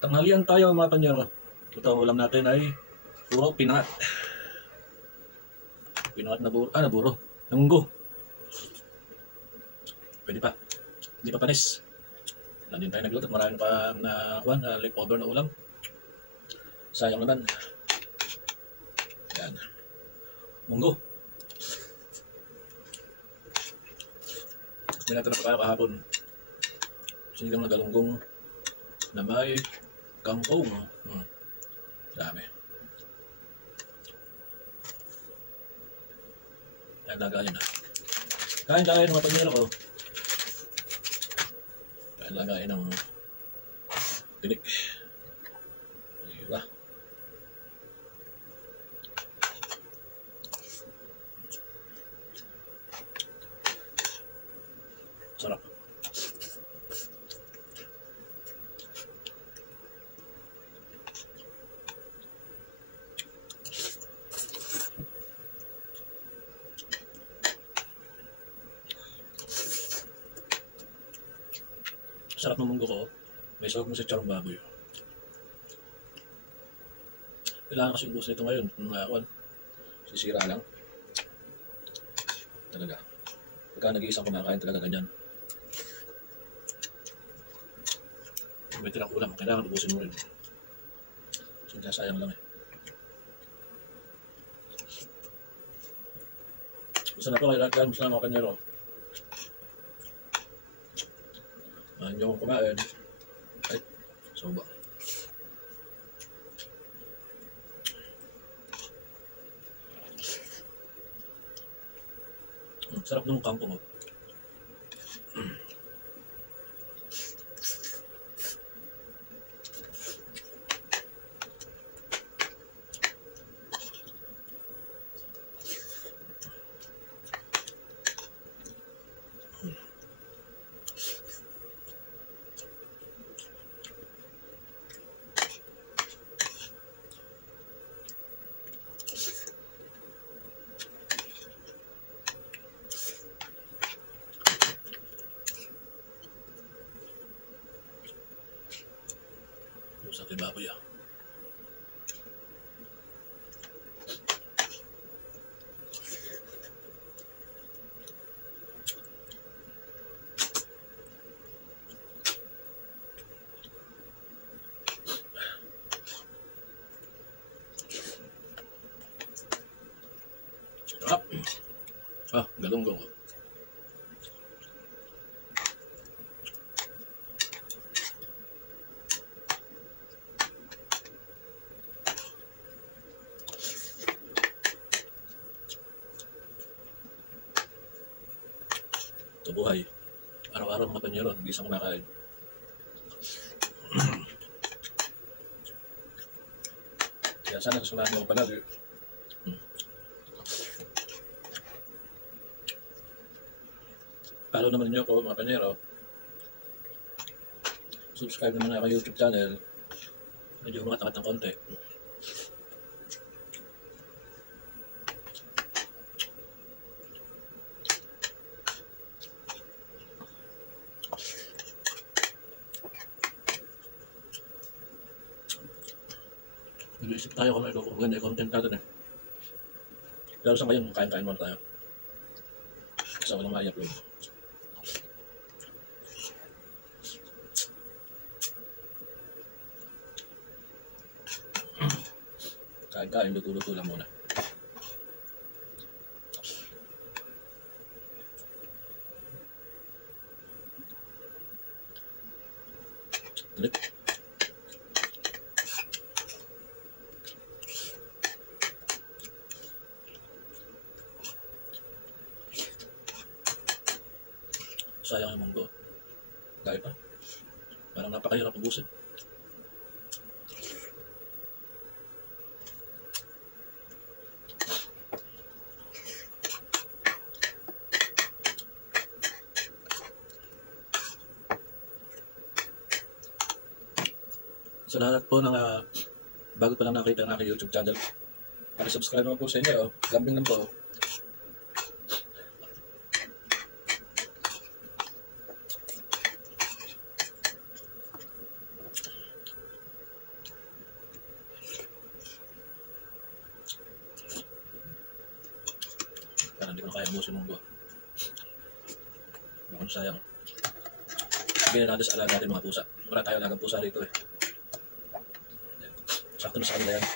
Tanghalian tayo mga panyero. Ito, ulam natin ay puro pinat. Pinat na buro. Na buro. Munggo. Pwede pa. Hindi pa panis. Nandun tayo nagluto at maraming pa na leftover na ulam. Sayang naman. Yan. Munggo. May natin na pagkala kahapon. Sinigang na galunggong na may kangkong. Dami. Yan, lagayin na. Kain mga panyero ko. Kain lagayin ng tinik. Diba? Sarap. Sarap ng munggo ko. May sawag mo sa charong baboy. Kailangan kasi ubos nito ngayon. Sisira lang. Talaga. Pagka nag-iisang kumakain talaga ganyan. Kung may tirang ulam, kailangan ubusin mo rin. Sayang lang eh. Gusto na po kayo lahat yan. Gusto na mga panyero. Hindi akong kumain. Ay, soba. Sarap ng kangkong. Sa baboy ah. Galunggong. Ito buhay. Araw-araw mga panyero, hindi isang kumakain. Kaya sana susunahan mo palagi. Follow naman niyo ko mga panyero. Subscribe naman ako YouTube channel. Medyo umangat ng konti. Nag-iisip tayo kung ganda yung content natin eh. Pero sa ngayon, kain-kain muna tayo. Kasi walang ma-i-upload. Kain-kain, luto-luto lang muna. Tulik. Sayang yung munggo. Dahil pa. Parang napakahirap ubusin. Sa lahat po ng bago pa lang nakita ng aking YouTube channel, subscribe naman po sa inyo. Lambing lang po. mo kaya busin mong buwan. Bakit sayang. Bigyan natin sa alaga natin mga pusa. Wala tayo alagang pusa dito eh. Sakto na sa kanila yan.